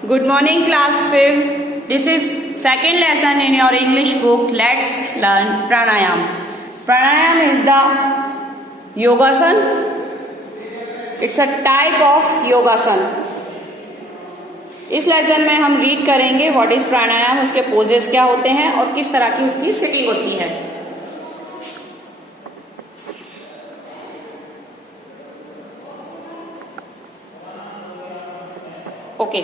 Good morning, class 5th. This is second lesson in your English book. Let's learn pranayam. Pranayam is the yogasan. It's a type of yogasan. इस lesson में हम read करेंगे what is प्राणायाम, उसके poses क्या होते हैं और किस तरह की उसकी सिटिंग होती है. Okay,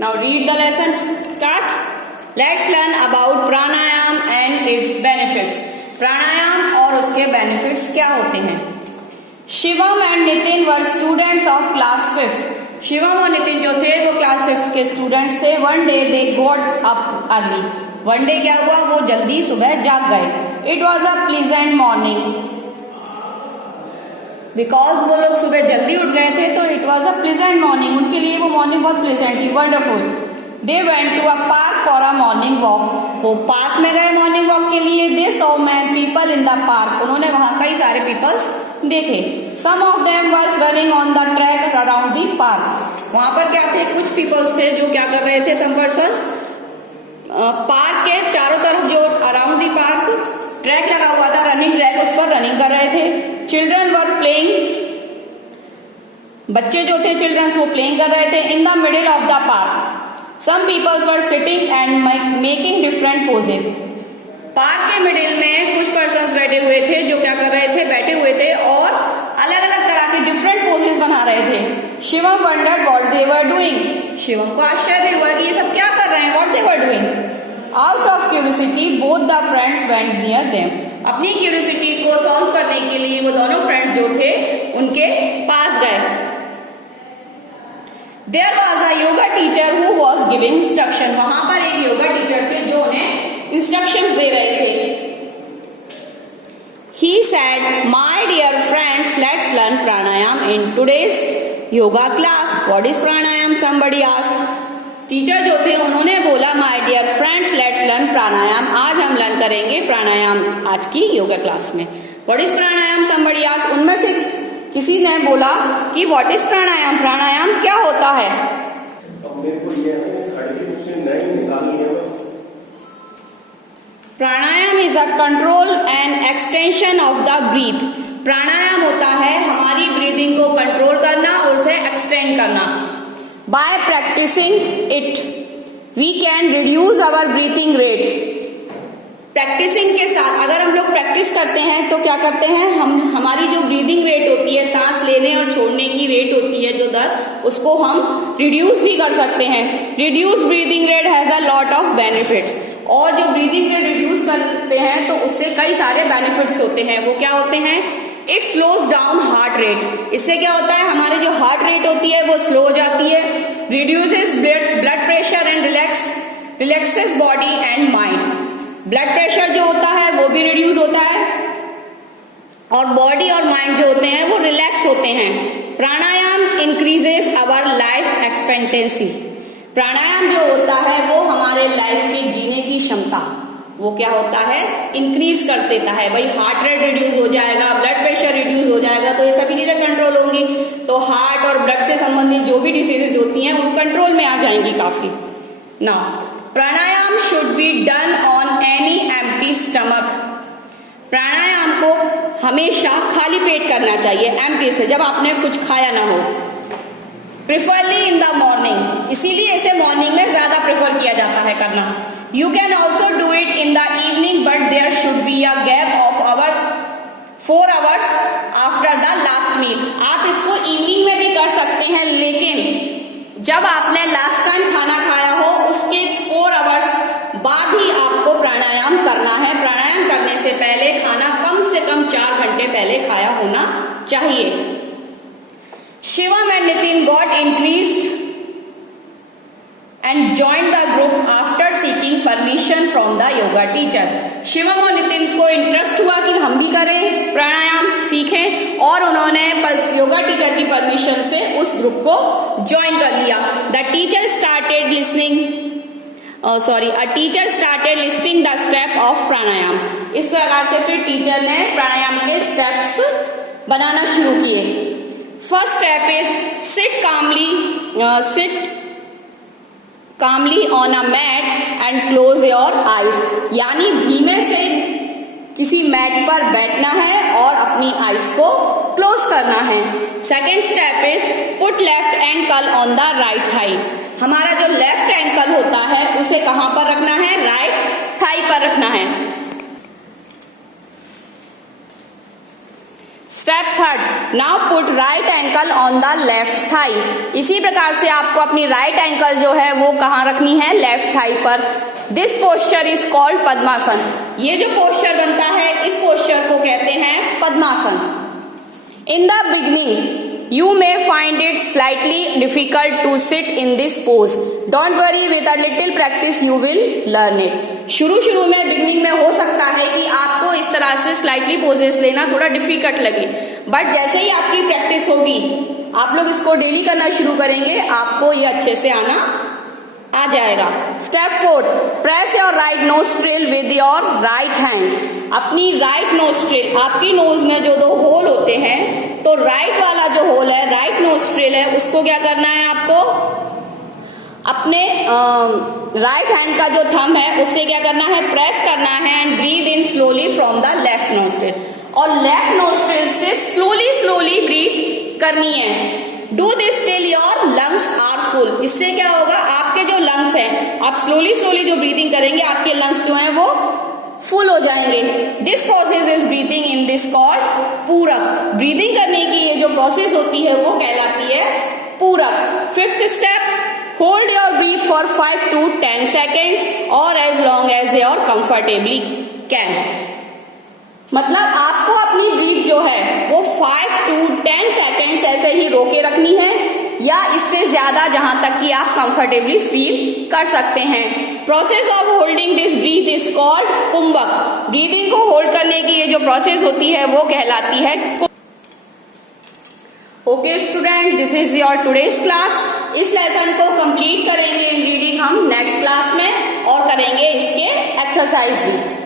now read the lesson. Start. Let's learn about pranayam and its benefits. Pranayam और उसके बेनिफिट्स क्या होते हैं. Shivam and Nitin were students of class 5th. Shivam और नितिन जो थे वो क्लास 5th के स्टूडेंट्स थे. One day they got up early. One day क्या हुआ, वो जल्दी सुबह जाग गए. It was a pleasant morning. Because वो लोग सुबह जल्दी उठ गए थे तो it was a pleasant morning. उनके लिए वो मॉर्निंग बहुत प्लीजेंट थी, wonderful. They went to a park for a morning walk. वो पार्क में गए मॉर्निंग वॉक के लिए. They saw many people in the park. उन्होंने वहां कई सारे पीपल्स देखे. Some of them was running on the track around the park. वहां पर क्या थे, कुछ पीपल्स थे जो क्या कर रहे थे, सम पर्सन्स पार्क के चारों तरफ जो अराउंड द पार्क ट्रैक लगा हुआ था, रनिंग ट्रैक, उस पर रनिंग कर रहे थे. Children were playing. बच्चे जो थे चिल्ड्रंस वो प्लेइंग कर रहे थे. In the middle of the park some peoples were sitting and making different poses. Park के मिडिल में कुछ पर्सन्स बैठे हुए थे जो क्या कर रहे थे, बैठे हुए थे और अलग अलग तरह के डिफरेंट पोजेस बना रहे थे. Shivam wondered what they were doing. Shivam को आश्चर्य हुआ कि ये सब क्या कर रहे हैं, what they were doing. Out of curiosity both the friends went near them. अपनी क्यूरियोसिटी को सॉल्व करने के लिए वो दोनों फ्रेंड्स जो थे उनके पास गए. There was a yoga teacher who was giving instruction. वहां पर एक योगा टीचर थे जो उन्हें इंस्ट्रक्शंस दे रहे थे. He said, "My dear friends, let's learn pranayam in today's yoga class." What is pranayam? Somebody asked. Teacher जो थे उन्होंने बोला, my dear friends let's learn pranayam. आज हम लर्न करेंगे प्राणायाम आज की योगा क्लास में. What is pranayam? Somebody asked. उनमें से किसी ने बोला कि व्हाट इज प्राणायाम, प्राणायाम क्या होता है. Pranayam is a control and extension of the breath. Pranayam होता है हमारी ब्रीदिंग को कंट्रोल करना और उसे एक्सटेंड करना. By practicing it, we can reduce our breathing rate. Practising के साथ अगर हम लोग प्रैक्टिस करते हैं तो क्या करते हैं, हम हमारी जो ब्रीदिंग रेट होती है, सांस लेने और छोड़ने की रेट होती है जो दर, उसको हम रिड्यूस भी कर सकते हैं. Reduce breathing rate has a lot of benefits. और जो ब्रीदिंग रेट रिड्यूस करते हैं तो उससे कई सारे बेनिफिट्स होते हैं. वो क्या होते हैं, it slows down heart rate. इससे क्या होता है, हमारे जो हार्ट रेट होती है वो स्लो हो जाती है. Reduces blood pressure and relaxes body and mind. Blood pressure जो होता है वो भी रिड्यूस होता है और बॉडी और माइंड जो होते हैं वो रिलैक्स होते हैं. प्राणायाम इंक्रीजेस आवर लाइफ एक्सपेक्टेंसी. प्राणायाम जो होता है वो हमारे लाइफ की जीने की क्षमता वो क्या होता है, इंक्रीज कर देता है. भाई हार्ट रेट रिड्यूस हो जाएगा, ब्लड प्रेशर रिड्यूस हो जाएगा तो ये सभी चीजें कंट्रोल होंगी. तो हार्ट और ब्लड से संबंधित जो भी डिसीजेज होती हैं वो कंट्रोल में आ जाएंगी काफी. Now pranayam should be done on any empty stomach. Pranayam को हमेशा खाली पेट करना चाहिए, एम्प्टी से, जब आपने कुछ खाया ना हो. Preferably in the morning. इसीलिए इसे मॉर्निंग में ज्यादा प्रेफर किया जाता है करना. You can also do it in the evening, but there should be a gap of 4 hours after the last meal. आप इसको इवनिंग में भी कर सकते हैं, लेकिन जब आपने लास्ट टाइम खाना खाया हो उसके 4 आवर्स बाद ही आपको प्राणायाम करना है. प्राणायाम करने से पहले खाना कम से कम 4 घंटे पहले खाया होना चाहिए. Shivam and Nitin got increased and joined the group after seeking permission from the yoga teacher. Shivam और नितिन को इंटरेस्ट हुआ कि हम भी करें प्राणायाम, सीखें, और उन्होंने योगा टीचर की परमिशन से उस ग्रुप को ज्वाइन कर लिया. The teacher started listening a teacher started listing the step of प्राणायाम. इस प्रकार से फिर टीचर ने प्राणायाम के स्टेप्स बनाना शुरू किए. First step is sit calmly on a mat and close your eyes. यानी धीमे से किसी मैट पर बैठना है और अपनी आईज को क्लोज करना है. Second step is put left ankle on the right thigh. हमारा जो लेफ्ट एंकल होता है उसे कहां पर रखना है? राइट थाई पर रखना है. Step third, now put right ankle on the left thigh. इसी प्रकार से आपको अपनी राइट एंकल जो है वो कहां रखनी है? लेफ्ट थाई पर. दिस पोस्चर इज कॉल्ड पद्मासन. ये जो पोस्चर बनता है इस पोस्चर को कहते हैं padmasana. In the beginning you may find it slightly difficult to sit in this pose. Don't worry, with a little practice you will learn it. शुरू में बिगनिंग में हो सकता है कि आपको इस तरह से स्लाइटली पोजेस लेना थोड़ा डिफिकल्ट लगे, बट जैसे ही आपकी प्रैक्टिस होगी, आप लोग इसको डेली करना शुरू करेंगे, आपको ये अच्छे से आना आ जाएगा. Step 4, press your right nostril with your right hand. अपनी राइट नोस्ट्रिल, आपकी नोज में जो 2 होल होते हैं, तो राइट वाला जो होल है, राइट नोस्ट्रिल है, उसको क्या करना है आपको? अपने राइट हैंड का जो थंब है उससे क्या करना है? प्रेस करना है and breathe in slowly from the left nostril. और लेफ्ट नोस्ट्रिल से स्लोली ब्रीथ करनी है. Do this till your lungs are full. इससे क्या होगा? आपके जो लंग्स हैं, आप स्लोली जो ब्रीथिंग करेंगे, आपके लंग्स जो हैं वो फुल हो जाएंगे. This process is breathing in this called पूरक. ब्रीथिंग करने की ये जो प्रोसेस होती है वो कहलाती है पूरक. Fifth step, hold your breath for 5 to 10 seconds और as long as your comfortably can. मतलब आपको अपनी ब्रीथ जो है वो 5 to 10 seconds ऐसे ही रोके रखनी है, या इससे ज्यादा जहां तक कि आप कंफर्टेबली फील कर सकते हैं. Process of holding this breath is called kumbhaka. Breathing को होल्ड करने की ये जो प्रोसेस होती है वो कहलाती है. Okay student, this is your today's class. इस लेसन को कंप्लीट करेंगे इन ब्रीदिंग हम नेक्स्ट क्लास में, और करेंगे इसके एक्सरसाइज भी.